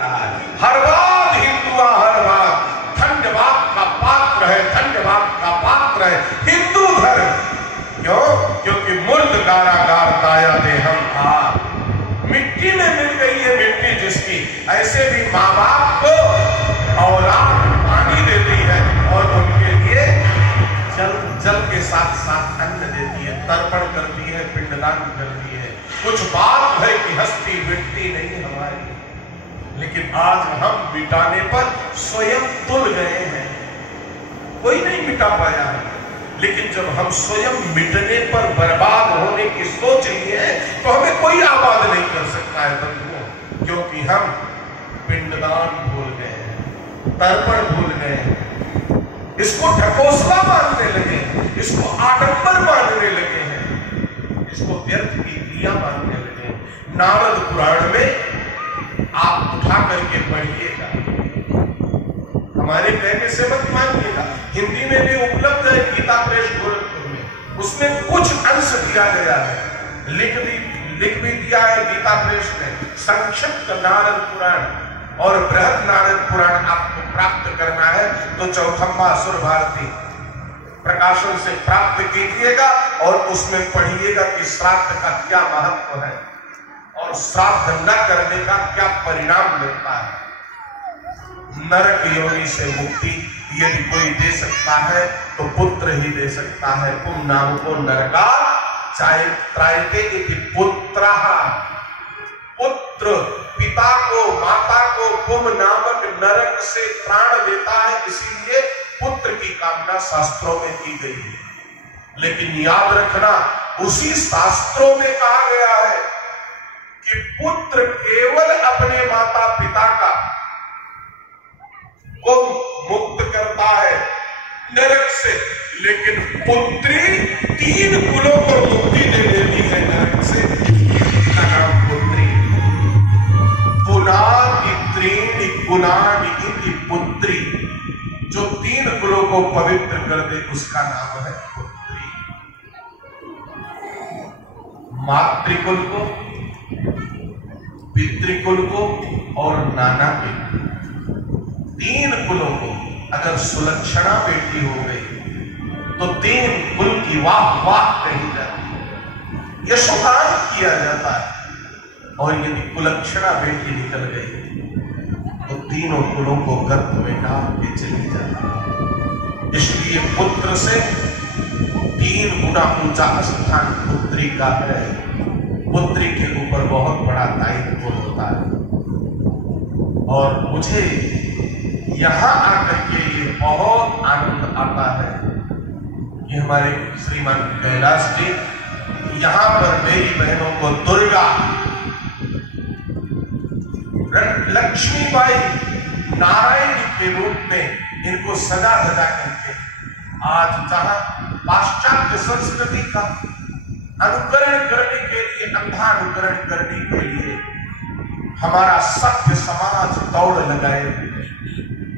हर बात हिंदुआ हर बात धन्यवाद का पात्र है, धन्यवाद का पात्र है हिंदू धर्म। क्यों? क्योंकि मुर्द कारागार दाया दे हम आप। मिट्टी में मिल गई है मिट्टी जिसकी, ऐसे भी माँ बाप को औलाद पानी देती है और उनके लिए जल के साथ साथ अन्न देती है, तर्पण करती है, पिंडदान करती है। कुछ बात है कि हस्ती मिटती नहीं हमारी, लेकिन आज हम मिटाने पर स्वयं तुल गए हैं। कोई नहीं मिटा पाया है, लेकिन जब हम स्वयं मिटने पर बर्बाद होने की सोच लिए हैं तो हमें कोई आबाद नहीं कर सकता है बंधुओं, क्योंकि हम पिंडदान भूल गए हैं, तर्पण भूल गए हैं, इसको ढकोसला मानने लगे हैं, इसको आडंबर मानने लगे हैं, इसको व्यर्थ की क्रिया मानने लगे हैं। नारद पुराण में आप उठा करके पढ़िएगा, हमारे कहने से मत मानिएगा, हिंदी में भी उपलब्ध है गीता प्रेस गोरखपुर में, उसमें कुछ अंश दिया गया है, लिख भी दिया है गीता प्रेस ने। संक्षिप्त नारद पुराण और बृहद नारद पुराण आपको प्राप्त करना है तो चौथम्बा असुर भारती प्रकाशन से प्राप्त कीजिएगा और उसमें पढ़िएगा कि श्राद्ध का क्या महत्व है और श्राद्ध न करने का क्या परिणाम मिलता है। नरक योनि से मुक्ति यदि कोई दे सकता है तो पुत्र ही दे सकता है। पुम नाम को नरका त्रायते इति पुत्रः, पुत्र पिता को माता को पुम नामक नरक से त्राण देता है, इसीलिए पुत्र की कामना शास्त्रों में की गई है। लेकिन याद रखना, उसी शास्त्रों में कहा गया है कि पुत्र केवल अपने माता पिता का को मुक्त करता है नरक से, लेकिन पुत्री 3 कुलों को मुक्ति दे देती है नरक से। इसका नाम पुत्री। पुनानि त्रीणि गुणानि इति पुत्री, जो 3 कुलों को पवित्र कर दे उसका नाम है पुत्री। मातृकुल को, पितृकुल को और नाना के 3 कुलों को अगर सुलक्षणा बेटी हो गई तो 3 कुल की वाह वाह कही जाती है, यशोगान किया जाता है। और यदि कुलक्षणा बेटी निकल गई तो 3 कुलों को गर्भ में डाल के चली जाती है। इसलिए पुत्र से 3 गुना ऊंचा स्थान पुत्री का है। पुत्री के ऊपर बहुत बड़ा दायित्व होता है। और मुझे यहां आकर के ये बहुत आनंद आता है कि हमारे श्रीमान कैलाश जी यहां पर मेरी बहनों को दुर्गा, लक्ष्मीबाई, नारायण के रूप में इनको सजा धजा करके आज जहां पाश्चात्य संस्कृति का अनुकरण करने के लिए, अंधा अनुकरण करने के लिए हमारा सभ्य समाज दौड़ लगाए।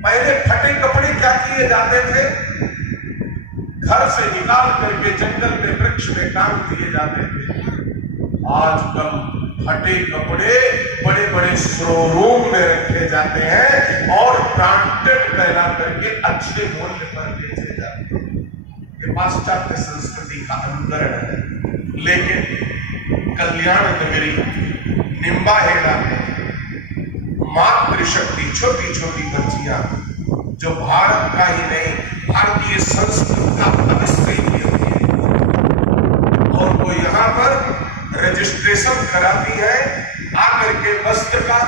पहले फटे कपड़े क्या किए जाते थे? घर से निकाल करके जंगल में वृक्ष में टांग दिए जाते थे। आजकल फटे कपड़े बड़े बड़े शोरूम में रखे जाते हैं और ब्रांडेड कहला करके अच्छे मूल्य पर बेचे जाते हैं। ये पाश्चात्य संस्कृति का अनुकरण है। लेकिन कल्याण नगरी निम्बाहेड़ा में मातृशक्ति, छोटी छोटी बच्चियां जो भारत का ही नहीं भारतीय संस्कृति का अविस्मरणीय है, और वो यहाँ पर रजिस्ट्रेशन कराती है, आकर के वस्त्र का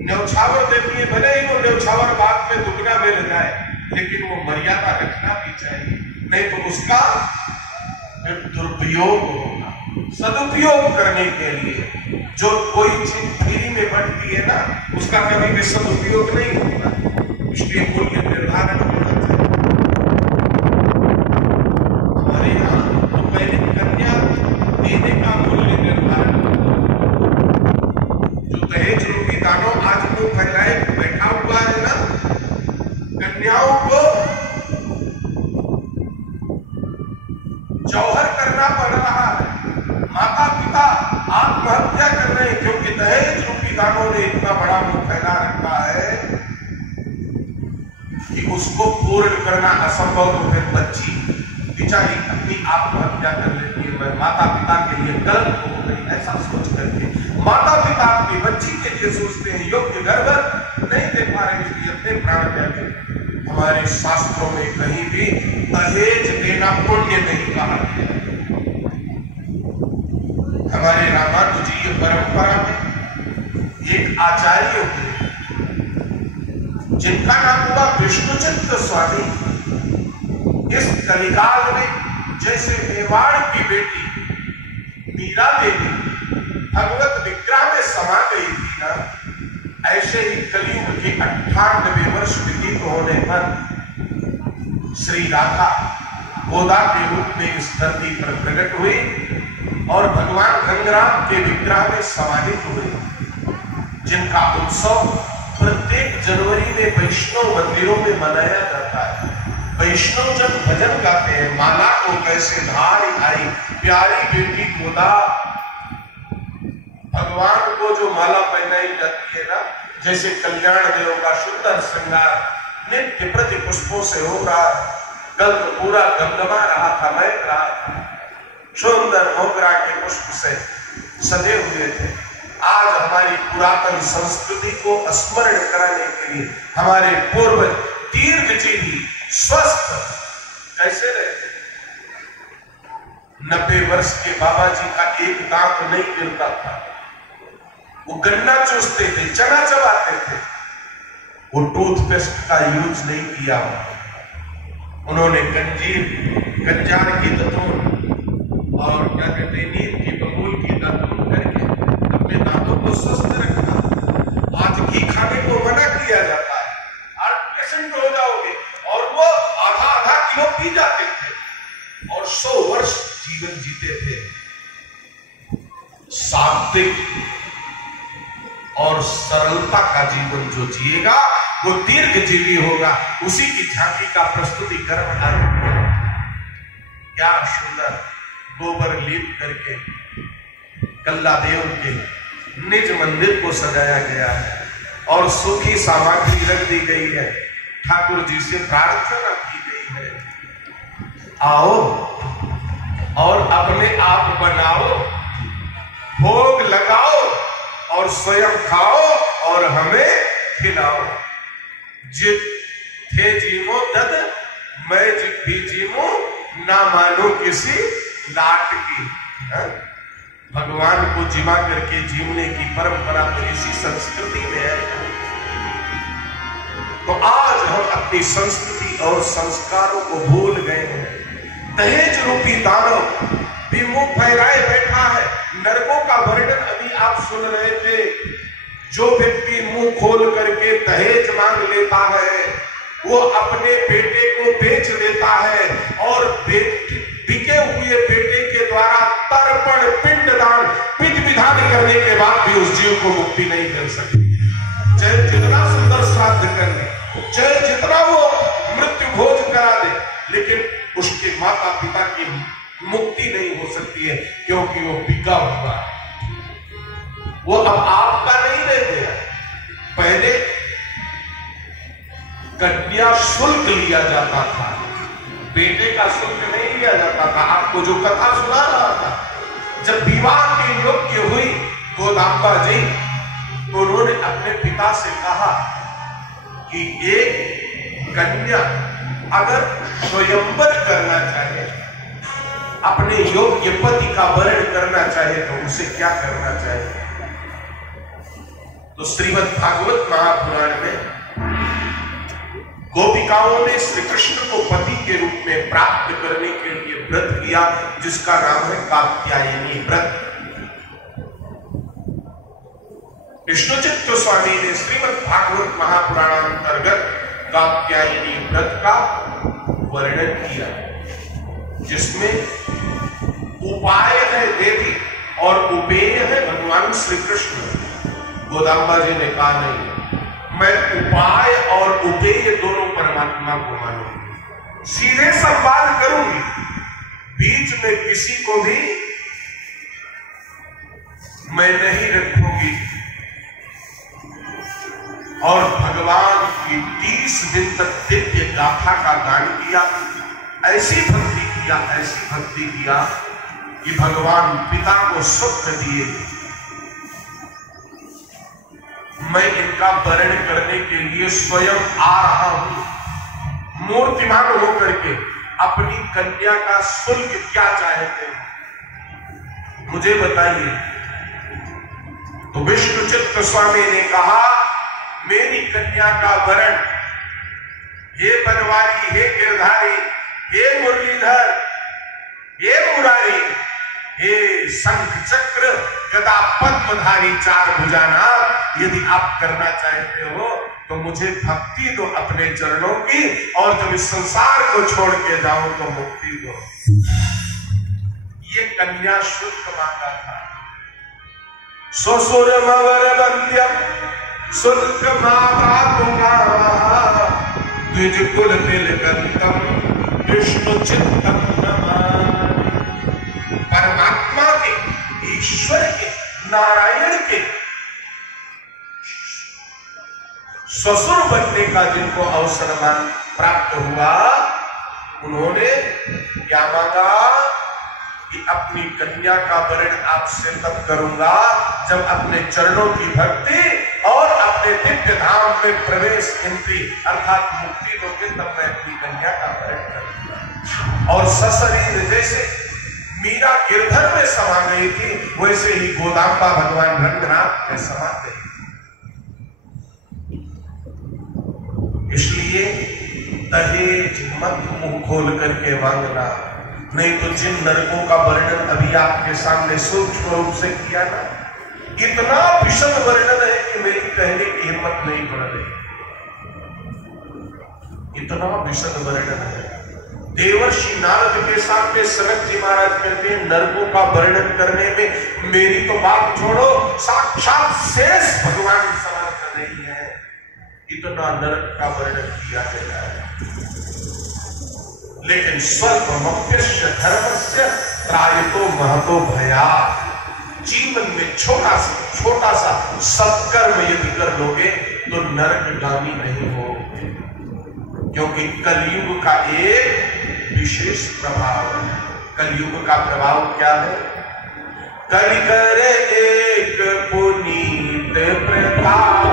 न्यौछावर देती है। भले ही वो न्यौछावर बाद में दुगना मिल जाए, लेकिन वो मर्यादा रखना भी चाहिए, नहीं तो उसका दुरुपयोग होगा। सदुपयोग करने के लिए जो कोई चीज फ्री में बढ़ती है ना, उसका कभी भी सदुपयोग नहीं होता, इसलिए मूल्य निर्धारण होना चाहिए। हमारे यहाँ तो पहले कन्या देने का मूल्य निर्धारण, जो दहेज रूपी दानों आज मुंह फैलाए बैठा हुआ है ना, कन्याओं को जौहर करना पड़ रहा है। माता पिता आत्महत्या कर रहे हैं क्योंकि दहेज रूपी वीरानों ने इतना बड़ा मुंह फैला रखा है कि उसको पूर्ण करना असंभव। तो फिर बच्ची बेचारी अपनी आत्महत्या कर लेती है। मैं माता पिता के लिए गलत हो गई, ऐसा सोच करके माता पिता अपनी बच्ची के लिए सोचते हैं योग्य गर्भ नहीं दे पा रहे, इसलिए अपने प्राण त्याग देते। हमारे शास्त्रों में कहीं भी दहेज देना पुण्य नहीं कहा गया। हमारे रामानुजीय परंपरा में एक आचार्य हुए जिनका नाम हुआ विष्णुचित्त स्वामी। इस कलिकाल में जैसे मेवाड़ की बेटी मीरा देवी भगवत विग्रह में समा गई थी ना, ऐसे ही कलयुग के 98 वर्ष व्यतीत होने पर श्री राधा गोदा के रूप में इस धरती पर प्रकट हुई और भगवान गंगराम के विग्रह में समाहित हुए, जिनका उत्सव प्रत्येक जनवरी में वैष्णव मंदिरों में मनाया जाता है। वैष्णव जब भजन गाते हैं, माला को कैसे धार आई प्यारी बेटी गोदा, भगवान को जो माला पहनाई जाती है ना, जैसे कल्याण देव का सुंदर श्रृंगार नित्य प्रति पुष्पों से हो रहा, कल तो पूरा गमगमा रहा था, महक रहा था, सुंदर मोगरा के पुष्प से सजे हुए थे। आज हमारी पुरातन संस्कृति को स्मरण कराने के लिए हमारे पूर्वज दीर्घजीवी स्वस्थ कैसे रहते। 90 वर्ष के बाबा जी का एक दांत नहीं गिरता था, वो गन्ना चूसते थे, चना चबाते थे, वो टूथपेस्ट का यूज नहीं किया। उन्होंने गंजार की दतून और क्या कहते हैं नीम की बबूल की दतून करके अपने दांतों को स्वस्थ रखा। आज घी खाने को मना किया जाता है, आज पेशेंट हो जाओगे, और वो आधा किलो पी जाते थे और 100 वर्ष जीवन जीते थे। सात्विक और सरलता का जीवन जो जिएगा वो दीर्घजीवी होगा। उसी की झांकी का प्रस्तुतिकरण क्या सुंदर गोबर लीप करके कल्लादेव के निज मंदिर को सजाया गया है और सूखी सामग्री रख दी गई है। ठाकुर जी से प्रार्थना की गई है, आओ और अपने आप बनाओ, भोग लगाओ और स्वयं खाओ और हमें खिलाओ। जित थे जीमो दद मैं भी जीमो, ना मानो किसी लाट की। भगवान को जिमा करके जीवने की परंपरा तो इसी संस्कृति में है। तो आज हम अपनी संस्कृति और संस्कारों को भूल गए हैं। दहेज रूपी दानव भी मुंह फैलाए बैठा है। नरकों का वर्णन अभी आप सुन रहे थे। जो व्यक्ति मुंह खोल करके दहेज मांग लेता है वो अपने बेटे को बेच देता है और बिके हुए बेटे के द्वारा तर्पण पिंडदान विधि विधान करने के बाद भी उस जीव को मुक्ति नहीं मिल सकती। चाहे जितना सुंदर श्राद्ध कर ले, चाहे जितना वो मृत्यु भोज करा दे, लेकिन उसके माता पिता की मुक्ति नहीं हो सकती है, क्योंकि वो बिका हुआ है। वो अब आपका नहीं रहते हैं। पहले कन्या शुल्क लिया जाता था, बेटे का शुल्क नहीं लिया जाता था। आपको जो कथा सुना रहा था, जब विवाह के योग्य हुई गोदाम्बा जी, तो उन्होंने अपने पिता से कहा कि एक कन्या अगर स्वयंवर करना चाहे, अपने योग्य पति का वर्ण करना चाहे, तो उसे क्या करना चाहिए। तो श्रीमद् भागवत महापुराण में गोपिकाओं ने श्री कृष्ण को पति के रूप में प्राप्त करने के लिए व्रत किया, जिसका नाम है कात्यायनी व्रत। विष्णुचित्त गोस्वामी ने श्रीमद् भागवत महापुराण अंतर्गत कात्यायनी व्रत का वर्णन किया, जिसमें उपाय है देवी और उपेय है भगवान श्री कृष्ण। गोदाम्बा जी ने कहा नहीं, मैं उपाय और उपेय दोनों परमात्मा को मानूंगी, सीधे संवाद करूंगी, बीच में किसी को भी मैं नहीं रखूंगी। और भगवान की 30 दिन तक दिव्य गाथा का गान किया। ऐसी भक्ति किया कि भगवान पिता को स्वप्न दिए, मैं इनका वर्ण करने के लिए स्वयं आ रहा हूं। मूर्तिमान होकर के अपनी कन्या का शुल्क क्या चाहते हैं मुझे बताइए। तो विष्णुचित्त स्वामी ने कहा, मेरी कन्या का वरण, हे बनवारी, हे गिरधारी, हे मुरलीधर, हे मुरारी, हे शंख चक्र गदा पद्मधारी चार भुजानाथ, यदि आप करना चाहते हो तो मुझे भक्ति दो अपने चरणों की, और जब इस संसार को छोड़ के जाओ तो मुक्ति दो। ये कन्या शुल्क मांगा था। ससुर मवर वंद्यम शुल्क माता तुमारा, द्विज कुल तिलकंतम विष्णु चित्तम नमामि। परमात्मा के, ईश्वर के, नारायण के ससुर बनने का जिनको अवसर प्राप्त हुआ, उन्होंने क्या मांगा कि अपनी कन्या का वरण आपसे तब करूंगा जब अपने चरणों की भक्ति और अपने दिव्य धाम में प्रवेश, एंट्री अर्थात मुक्ति दोगे, तब मैं अपनी कन्या का वरण करूंगा। और सशरीर जैसे मीरा गिरधर में समा गई थी, वैसे ही गोदांबा भगवान रंगनाथ में समा गई। इसलिए दहेज मत मुंह खोल करके मांगना, नहीं तो जिन नरकों का वर्णन अभी आपके सामने सूक्ष्म रूप से किया ना, इतना विशद वर्णन है कि मेरी कहने की हिम्मत नहीं पड़ रही। इतना विशद वर्णन है। देवर्षि नारद के सामने सनक जी महाराज कहते हैं, नरकों का वर्णन करने में मेरी तो बात छोड़ो, साक्षात शेष भगवान समर्थ नहीं है, इतना नरक का वर्णन किया गया है। लेकिन स्वल्प मुक्तिश्च धर्मस्य त्रायतो महतो भयात्। जीवन में छोटा सा सत्कर्म यदि कर लोगे तो नरकगामी नहीं होगे, क्योंकि कलयुग का एक विशेष प्रभाव है। कलयुग का प्रभाव क्या है? कलि करे एक पुनीत प्रभाव,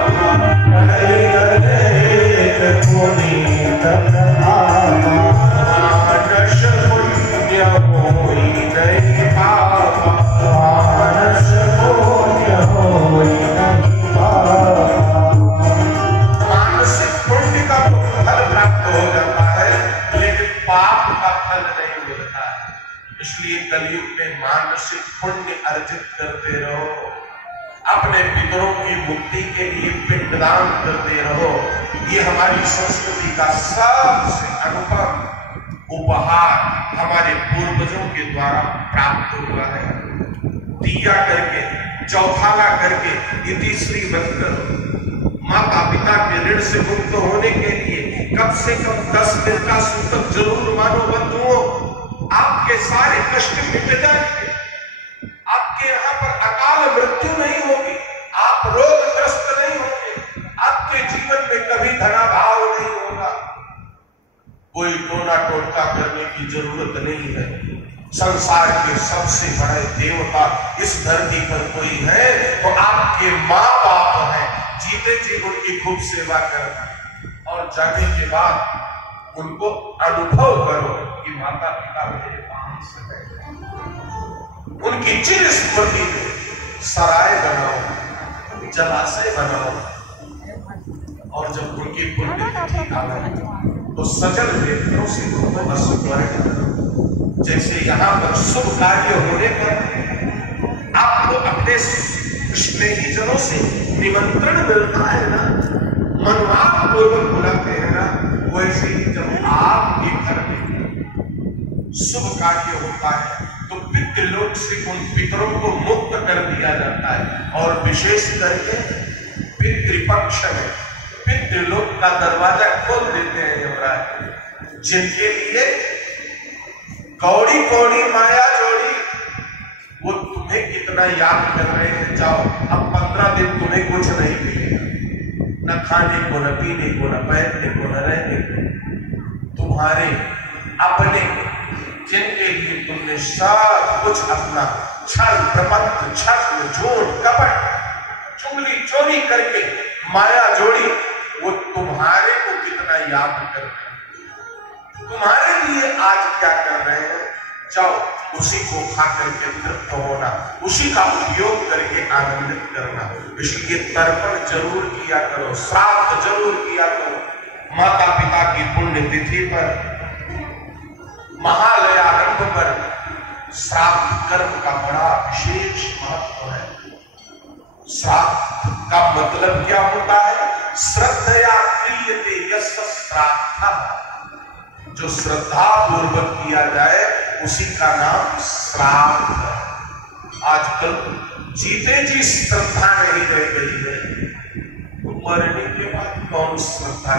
कलि करे एक पुनीत प्रभाव, मानस पुण्य होई नहीं पावा, मानस पुण्य होई नहीं पावा। मानसिक पुण्य का फल प्राप्त हो जाता है, लेकिन पाप का फल नहीं मिलता है। इसलिए कलयुग में मानसिक पुण्य अर्जित करते रहो, अपने पितरों की मुक्ति के लिए पिंडदान करते रहो। ये हमारी संस्कृति का सबसे अनुपम उपहार हमारे पूर्वजों के द्वारा प्राप्त हुआ है। दिया करके, चौथाला करके, इति श्रीमंत माता पिता के ऋण से मुक्त होने के लिए कम से कम 10 दिन का सूतक जरूर मानो बंधुओं। आपके सारे कष्ट मिट जाएंगे, आपके यहाँ पर अकाल मृत्यु नहीं होगी, आप रोगग्रस्त नहीं होंगे, आपके जीवन में कभी धनाभाव नहीं होगा। कोई टोना टोटका करने की जरूरत नहीं है। संसार के सबसे बड़े देवता इस धरती पर कोई है तो आपके माँ बाप हैं। जीते जी उनकी खूब सेवा करना और जाने के बाद उनको अनुभव करो कि माता पिता मेरे पास है। उनकी चिर स्मृति में सराय बनाओ, जलाशय बनाओ, और जब उनकी पुण्यतिथि आवे तो सजल नेत्रों से उनको स्मरण करो। जैसे यहाँ पर शुभ कार्य होने पर आपको अपने स्नेही जनों से निमंत्रण मिलता है ना, मनवाद पूर्वक बुलाते हैं ना, वैसे ही जब आपके घर में शुभ कार्य होता है तो पितृलोक से उन पितरों को मुक्त कर दिया जाता है। और विशेष करके पितृपक्ष में पितृलोक का दरवाजा खोल देते हैं यमराज, जिनके लिए कौड़ी कौड़ी माया जोड़ी, वो तुम्हें कितना याद कर रहे हैं। जाओ, अब 15 दिन तुम्हें कुछ नहीं मिलेगा, न खाने को, न पीने को, न पहनने को, न रहने को। तुम्हारे अपने जिनके लिए तुमने सब कुछ अपना छल प्रपंच, छल, झूठ, कपट, चुगली, चोरी करके माया जोड़ी, वो तुम्हारे को कितना याद कर रहे हैं, तुम्हारे लिए आज क्या कर रहे हैं। जाओ उसी को खा करके तृप्त होना, उसी का उपयोग करके आनंदित करना। इसलिए तर्पण जरूर किया करो, श्राद्ध जरूर किया करो। माता पिता की पुण्य तिथि पर, महालयारंभ पर श्राद्ध कर्म का बड़ा विशेष महत्व है। श्राद्ध का मतलब क्या होता है? श्रद्धया क्रियते यस्य श्राद्धः, जो श्रद्धा पूर्वक किया जाए उसी का नाम श्राद्ध है। आजकल जीते जी श्रद्धा नहीं रह गई है, तो मरने के बाद कौन श्रद्धा